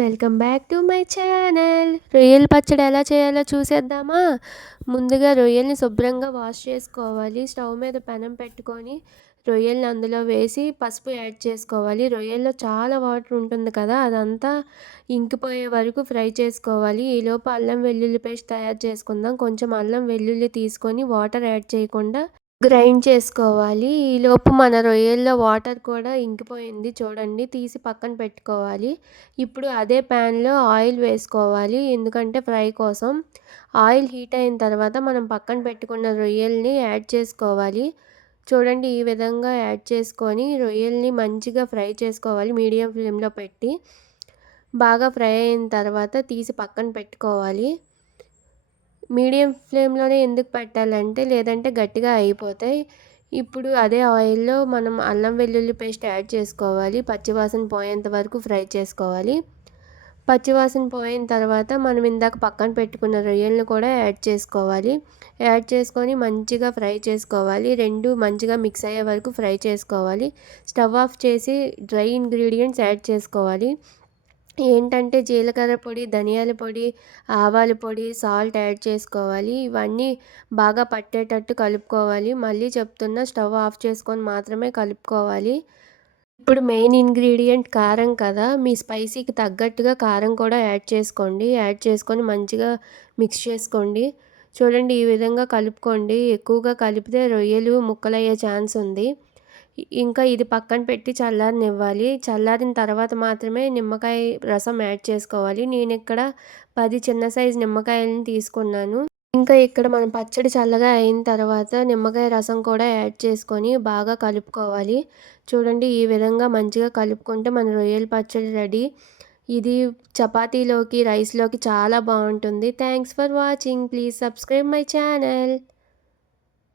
Welcome back to my channel. రొయ్యల పచ్చడి ఎలా చేయాలో చూసేద్దామా? ముందుగా రొయ్యల్ని శుభ్రంగా వాష్ చేసుకోవాలి. స్టవ్ మీద పెనం పెట్టుకొని రొయ్యల్ని అందులో వేసి పసుపు యాడ్ చేసుకోవాలి. రొయ్యల్లో చాలా వాటర్ ఉంటుంది కదా, అదంతా ఇంకిపోయే వరకు ఫ్రై చేసుకోవాలి. ఈలోపు అల్లం వెల్లుల్లి పేస్ట్ తయారు చేసుకుందాం. కొంచెం అల్లం వెల్లుల్లి తీసుకొని వాటర్ యాడ్ చేయకుండా గ్రైండ్ చేసుకోవాలి. ఈలోపు మన రొయ్యల్లో వాటర్ కూడా ఇంకిపోయింది చూడండి. తీసి పక్కన పెట్టుకోవాలి. ఇప్పుడు అదే ప్యాన్లో ఆయిల్ వేసుకోవాలి, ఎందుకంటే ఫ్రై కోసం. ఆయిల్ హీట్ అయిన తర్వాత మనం పక్కన పెట్టుకున్న రొయ్యల్ని యాడ్ చేసుకోవాలి. చూడండి, ఈ విధంగా యాడ్ చేసుకొని రొయ్యల్ని మంచిగా ఫ్రై చేసుకోవాలి. మీడియం ఫ్లేమ్లో పెట్టి బాగా ఫ్రై అయిన తర్వాత తీసి పక్కన పెట్టుకోవాలి. మీడియం ఫ్లేమ్లోనే ఎందుకు పెట్టాలంటే, లేదంటే గట్టిగా అయిపోతాయి. ఇప్పుడు అదే ఆయిల్లో మనం అల్లం వెల్లుల్లి పేస్ట్ యాడ్ చేసుకోవాలి. పచ్చివాసన పోయేంత వరకు ఫ్రై చేసుకోవాలి. పచ్చివాసన పోయిన తర్వాత మనం ఇందాక పక్కన పెట్టుకున్న రొయ్యలను కూడా యాడ్ చేసుకోవాలి. యాడ్ చేసుకొని మంచిగా ఫ్రై చేసుకోవాలి. రెండు మంచిగా మిక్స్ అయ్యే వరకు ఫ్రై చేసుకోవాలి. స్టవ్ ఆఫ్ చేసి డ్రై ఇంగ్రీడియంట్స్ యాడ్ చేసుకోవాలి. ఏంటంటే జీలకర్ర పొడి, ధనియాల పొడి, ఆవాల పొడి, సాల్ట్ యాడ్ చేసుకోవాలి. ఇవన్నీ బాగా పట్టేటట్టు కలుపుకోవాలి. మళ్ళీ చెప్తున్నా, స్టవ్ ఆఫ్ చేసుకొని మాత్రమే కలుపుకోవాలి. ఇప్పుడు మెయిన్ ఇంగ్రీడియంట్ కారం కదా, మీ స్పైసీకి తగ్గట్టుగా కారం కూడా యాడ్ చేసుకోండి. యాడ్ చేసుకొని మంచిగా మిక్స్ చేసుకోండి. చూడండి, ఈ విధంగా కలుపుకోండి. ఎక్కువగా కలిపితే రొయ్యలు ముక్కలయ్యే ఛాన్స్ ఉంది. ఇంకా ఇది పక్కన పెట్టి చల్లారనివ్వాలి. చల్లారిన తర్వాత మాత్రమే నిమ్మకాయ రసం యాడ్ చేసుకోవాలి. నేను ఇక్కడ 10 చిన్న సైజు నిమ్మకాయలను తీసుకున్నాను. ఇంకా ఇక్కడ మనం పచ్చడి చల్లగా అయిన తర్వాత నిమ్మకాయ రసం కూడా యాడ్ చేసుకొని బాగా కలుపుకోవాలి. చూడండి, ఈ విధంగా మంచిగా కలుపుకుంటే మన రొయ్యల పచ్చడి రెడీ. ఇది చపాతీలోకి, రైస్లోకి చాలా బాగుంటుంది. Thanks for watching. Please subscribe my channel.